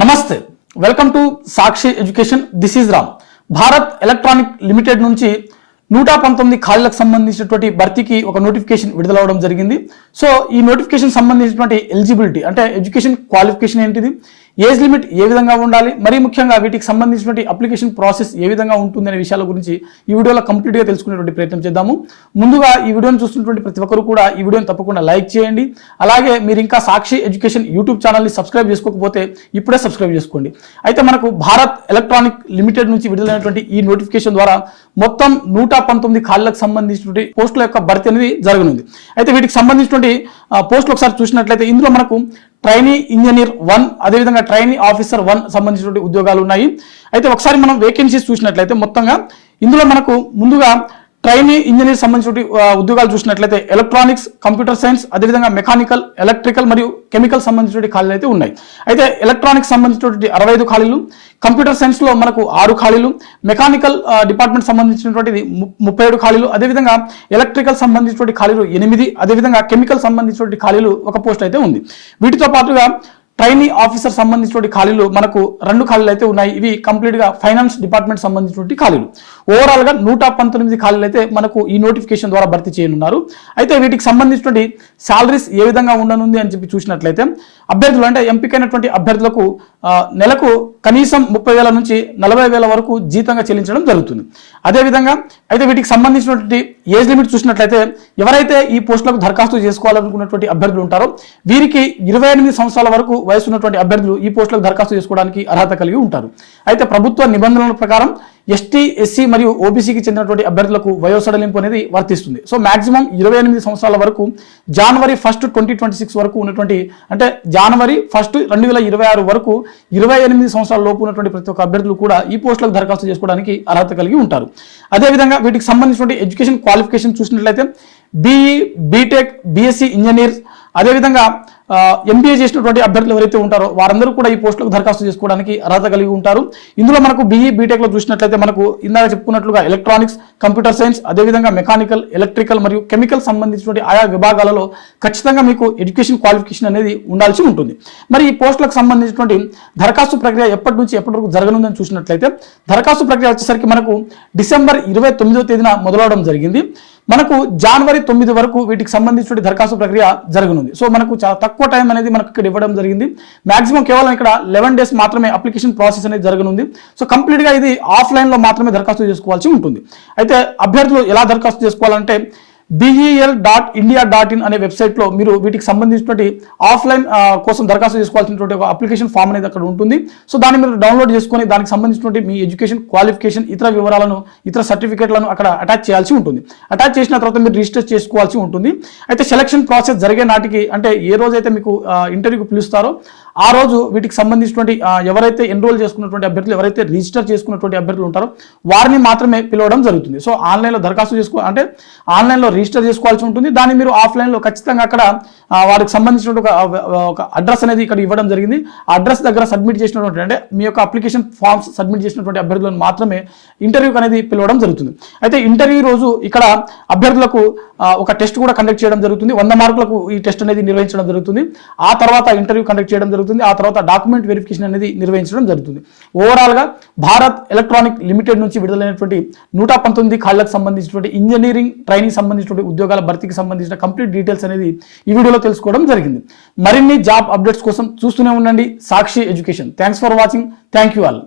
నమస్తే, welcome to Sakshi education. This is Ram. Bharat electronic limited నుంచి 119 ఖాళీలకు సంబంధించినటువంటి భర్తీకి ఒక నోటిఫికేషన్ విడుదలవడం జరిగింది. సో ఈ నోటిఫికేషన్ సంబంధించినటువంటి ఎలిజిబిలిటీ అంటే ఎడ్యుకేషన్ క్వాలిఫికేషన్ ఏంటిది, ఏజ్ లిమిట్ ఏ విధంగా ఉండాలి, మరీ ముఖ్యంగా వీటికి సంబంధించినటువంటి అప్లికేషన్ ప్రాసెస్ ఏ విధంగా ఉంటుంది అనే విషయాల గురించి ఈ వీడియోలో కంప్లీట్గా తెలుసుకునేటువంటి ప్రయత్నం చేద్దాము. ముందుగా ఈ వీడియోని చూస్తున్నటువంటి ప్రతి ఒక్కరు కూడా ఈ వీడియోని తప్పకుండా లైక్ చేయండి. అలాగే మీరు ఇంకా సాక్షి ఎడ్యుకేషన్ యూట్యూబ్ ఛానల్ని సబ్స్క్రైబ్ చేసుకోకపోతే ఇప్పుడే సబ్స్క్రైబ్ చేసుకోండి. అయితే మనకు భారత్ ఎలక్ట్రానిక్ లిమిటెడ్ నుంచి విడుదలైనటువంటి ఈ నోటిఫికేషన్ ద్వారా మొత్తం 119 ఖాళీలకు సంబంధించినటువంటి పోస్టుల యొక్క భర్తీ అనేది జరగనుంది. అయితే వీటికి సంబంధించినటువంటి పోస్టులు ఒకసారి చూసినట్లయితే ఇందులో మనకు ట్రైనీ ఇంజనీర్ 1, అదేవిధంగా ట్రైనీ ఆఫీసర్ 1 సంబంధించినటువంటి ఉద్యోగాలు ఉన్నాయి. అయితే ఒకసారి మనం వేకెన్సీస్ చూసినట్లయితే మొత్తంగా ఇందులో మనకు ముందుగా ట్రైనీ ఇంజనీర్ సంబంధించిన ఉద్యోగాలు చూసినట్లయితే ఎలక్ట్రానిక్స్, కంప్యూటర్ సైన్స్, అదేవిధంగా మెకానికల్, ఎలక్ట్రికల్ మరియు కెమికల్ సంబంధించిన ఖాళీలు అయితే ఉన్నాయి. అయితే ఎలక్ట్రానిక్స్ సంబంధించినటువంటి 65 ఖాళీలు, కంప్యూటర్ సైన్స్లో మనకు 6 ఖాళీలు, మెకానికల్ డిపార్ట్మెంట్ సంబంధించినటువంటిది 37 ఖాళీలు, అదేవిధంగా ఎలక్ట్రికల్ సంబంధించినటువంటి ఖాళీలు 8, అదేవిధంగా కెమికల్ సంబంధించినటువంటి ఖాళీలు 1 పోస్ట్ అయితే ఉంది. వీటితో పాటుగా ట్రైనీ ఆఫీసర్ సంబంధించినటువంటి ఖాళీలు మనకు 2 ఖాళీలు అయితే ఉన్నాయి. ఇవి కంప్లీట్ గా ఫైనాన్స్ డిపార్ట్మెంట్ సంబంధించినటువంటి ఖాళీలు. ఓవరాల్ గా 119 ఖాళీలు అయితే మనకు ఈ నోటిఫికేషన్ ద్వారా భర్తీ చేయనున్నారు. అయితే వీటికి సంబంధించినటువంటి శాలరీస్ ఏ విధంగా ఉండనుంది అని చెప్పి చూసినట్లయితే అభ్యర్థులు అంటే ఎంపికైనటువంటి అభ్యర్థులకు నెలకు కనీసం 30,000 నుంచి 40,000 వరకు జీతంగా చెల్లించడం జరుగుతుంది. అదేవిధంగా అయితే వీటికి సంబంధించినటువంటి ఏజ్ లిమిట్ చూసినట్లయితే ఎవరైతే ఈ పోస్టులకు దరఖాస్తు చేసుకోవాలనుకున్నటువంటి అభ్యర్థులు ఉంటారో వీరికి 28 సంవత్సరాల వరకు వయసు ఉన్నటువంటి అభ్యర్థులు ఈ పోస్టులకు దరఖాస్తు చేసుకోవడానికి అర్హత కలిగి ఉంటారు. అయితే ప్రభుత్వ నిబంధనల ప్రకారం ఎస్టీ, ఎస్సీ మరియు ఓబీసీకి చెందినటువంటి అభ్యర్థులకు వయోసడలింపు అనేది వర్తిస్తుంది. సో మాక్సిమం 28 సంవత్సరాల వరకు జనవరి 1, 2026 వరకు ఉన్నటువంటి అంటే జనవరి 1, 2026 వరకు 28 సంవత్సరాల లోపు ఉన్నటువంటి ప్రతి ఒక్క అభ్యర్థులు కూడా ఈ పోస్టులకు దరఖాస్తు చేసుకోవడానికి అర్హత కలిగి ఉంటారు. అదేవిధంగా వీటికి సంబంధించినటువంటి ఎడ్యుకేషన్ క్వాలిఫికేషన్ చూసినట్లయితే బీఈ, బీటెక్, బీఎస్సీ ఇంజనీర్స్, అదేవిధంగా ఎంబీఏ చేసినటువంటి అభ్యర్థులు ఎవరైతే ఉంటారో వారందరూ కూడా ఈ పోస్టులకు దరఖాస్తు చేసుకోవడానికి అర్హత కలిగి ఉంటారు. ఇందులో మనకు బీఈ, బీటెక్లో చూసినట్లయితే మనకు ఇందాక చెప్పుకున్నట్లుగా ఎలక్ట్రానిక్స్, కంప్యూటర్ సైన్స్, అదేవిధంగా మెకానికల్, ఎలక్ట్రికల్ మరియు కెమికల్ సంబంధించినటువంటి ఆయా విభాగాలలో ఖచ్చితంగా మీకు ఎడ్యుకేషన్ క్వాలిఫికేషన్ అనేది ఉండాల్సి ఉంటుంది. మరి ఈ పోస్టులకు సంబంధించినటువంటి దరఖాస్తు ప్రక్రియ ఎప్పటి నుంచి ఎప్పటి వరకు జరగనుందని చూసినట్లయితే దరఖాస్తు ప్రక్రియ వచ్చేసరికి మనకు డిసెంబర్ 29వ తేదీన మొదలవడం జరిగింది. మనకు జనవరి 9 వరకు వీటికి సంబంధించిన దరఖాస్తు ప్రక్రియ జరగనుంది. సో మనకు చాలా తక్కువ టైం అనేది మనకు ఇక్కడ ఇవ్వడం జరిగింది. మాక్సిమం కేవలం ఇక్కడ 11 డేస్ మాత్రమే అప్లికేషన్ ప్రాసెస్ అనేది జరగనుంది. సో కంప్లీట్గా ఇది ఆఫ్లైన్లో మాత్రమే దరఖాస్తు చేసుకోవాల్సి ఉంటుంది. అయితే అభ్యర్థులు ఎలా దరఖాస్తు చేసుకోవాలంటే bel.india.in అనే వెబ్సైట్లో మీరు వీటికి సంబంధించినటువంటి ఆఫ్లైన్ కోసం దరఖాస్తు చేసుకోవాల్సినటువంటి ఒక అప్లికేషన్ ఫామ్ అనేది అక్కడ ఉంటుంది. సో దాన్ని మీరు డౌన్లోడ్ చేసుకొని దానికి సంబంధించినటువంటి మీ ఎడ్యుకేషన్ క్వాలిఫికేషన్, ఇతర వివరాలను, ఇతర సర్టిఫికేట్లను అక్కడ అటాచ్ చేయాల్సి ఉంటుంది. అటాచ్ చేసిన తర్వాత మీరు రిజిస్టర్ చేసుకోవాల్సి ఉంటుంది. అయితే సెలక్షన్ ప్రాసెస్ జరిగే నాటికి అంటే ఏ రోజైతే మీకు ఇంటర్వ్యూకి పిలుస్తారో ఆ రోజు వీటికి సంబంధించినటువంటి ఎవరైతే ఎన్రోల్ చేసుకున్నటువంటి అభ్యర్థులు, ఎవరైతే రిజిస్టర్ చేసుకున్నటువంటి అభ్యర్థులు ఉంటారో వారిని మాత్రమే పిలవడం జరుగుతుంది. సో ఆన్లైన్లో దరఖాస్తు అంటే ఆన్లైన్లో రిజిస్టర్ చేసుకోవాల్సి ఉంటుంది. దాన్ని మీరు ఆఫ్లైన్లో ఖచ్చితంగా అక్కడ వారికి సంబంధించిన ఒక అడ్రస్ అనేది ఇక్కడ ఇవ్వడం జరిగింది. ఆ అడ్రస్ దగ్గర సబ్మిట్ చేసినటువంటి అంటే మీ యొక్క అప్లికేషన్ ఫామ్స్ సబ్మిట్ చేసినటువంటి అభ్యర్థులను మాత్రమే ఇంటర్వ్యూకి అనేది పిలవడం జరుగుతుంది. అయితే ఇంటర్వ్యూ రోజు ఇక్కడ అభ్యర్థులకు ఒక టెస్ట్ కూడా కండక్ట్ చేయడం జరుగుతుంది. 100 మార్కులకు ఈ టెస్ట్ అనేది నిర్వహించడం జరుగుతుంది. ఆ తర్వాత ఇంటర్వ్యూ కండక్ట్ చేయడం జరుగుతుంది. ఆ తర్వాత డాక్యుమెంట్ వెరిఫికేషన్ అనేది నిర్వహించడం జరుగుతుంది. ఓవరాల్గా భారత్ ఎలక్ట్రానిక్ లిమిటెడ్ నుంచి విడుదలైనటువంటి 119 ఖాళీలకు సంబంధించినటువంటి ఇంజనీరింగ్ ట్రైనింగ్ సంబంధించిన ఉద్యోగాల భర్తీకి సంబంధించిన కంప్లీట్ డీటెయిల్స్ అనేది ఈ వీడియోలో తెలుసుకోవడం జరిగింది. మరిన్ని జాబ్ అప్డేట్స్ కోసం చూస్తూనే ఉండండి Sakshi education. Thanks for watching. Thank you all.